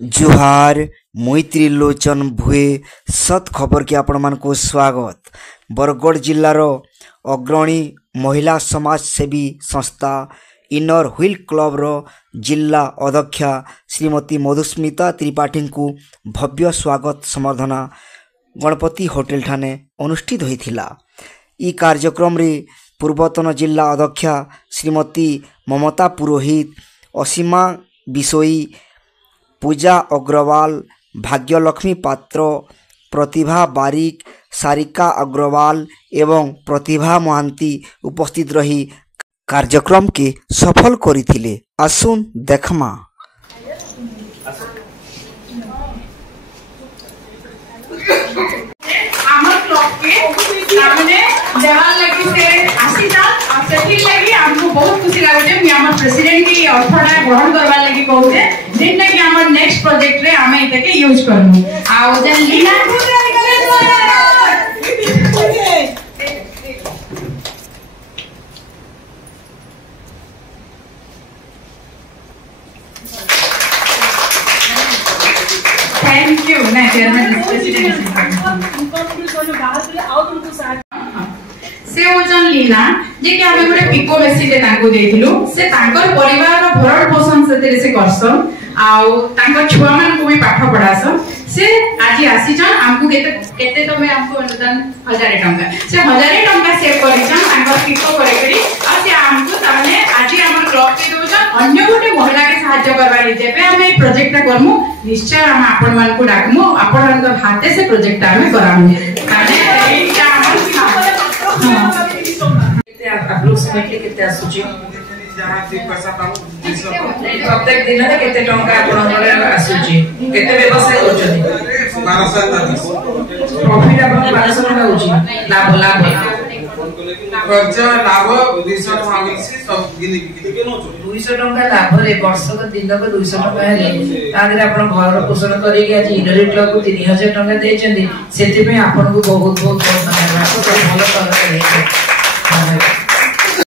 जुहार मुई त्रिलोचन भुए सत खबर की आपण मान को स्वागत। बरगढ़ जिल्लार अग्रणी महिला समाजसेवी संस्था इनर व्हील क्लब रो जिला अध्यक्षा श्रीमती मधुस्मिता त्रिपाठी को भव्य स्वागत संबर्धना गणपति होटेल ठाने अनुष्ठित होइथिला। ई कार्यक्रम रे पूर्वतन जिला अध्यक्षा श्रीमती ममता पुरोहित, असीमा बिसोई, पूजा अग्रवाल, भाग्यलक्ष्मी पात्र, प्रतिभा बारिक, सारिका अग्रवाल एवं प्रतिभा महांती उपस्थित रही कार्यक्रम के सफल करिथिले। आसुन देखमा। हमर क्लब के सामने जहां लगी से आसीता आ सेठी लगी हमको बहुत खुशी लागो जे हमर प्रेसिडेंट के ऑफरटा ग्रहण करबा लगी कहूते जेना कि हमर नेक्स्ट प्रोजेक्ट रे हमें इते के यूज करमु आ ओ जन लीना थैंक यू ना चेयरमैन प्रेसिडेंट से ओजन लीना जे कि हमें गोटे पिको मेसिन रे तांको देथिलु से तांकर परिवार रो भरण पोषण से से करसन आउ तांकर छुआ मान को भी पाठ पढासन से आज आसी जन हमकु केते तो मैं हमको अनुदान 1000 टंका से 1000 टंका सेव करिसन तांकर पिको करे करी आ से हमकु ताने आज हमर क्लब के दोजन अन्य गोटे महिला के सहायता करबा ली जेबे हमें प्रोजेक्ट करमु निश्चय हम आपन मान को डाकमु आपन हाथे से प्रोजेक्ट हमें करामु ताने एटा हमर अप्रोक्सीमेटली केते आसुची जहां 3 पैसा पाऊ प्रत्येक दिन रे केते टंका आपन आसुची केते व्यवसाय करछनी 1200 प्रॉफिट आपन 1200 टंका होची लाभ खर्च लाभ 200 टंका होची सब गिनी 200 टंका लाभ रे वर्ष को दिन को 200 टंका हेले तादरे आपन घर पोषण करी के आज इनरी क्लब को 3000 टंका देचंदी सेति पे आपन को बहुत बहुत धन्यवाद। भलो कर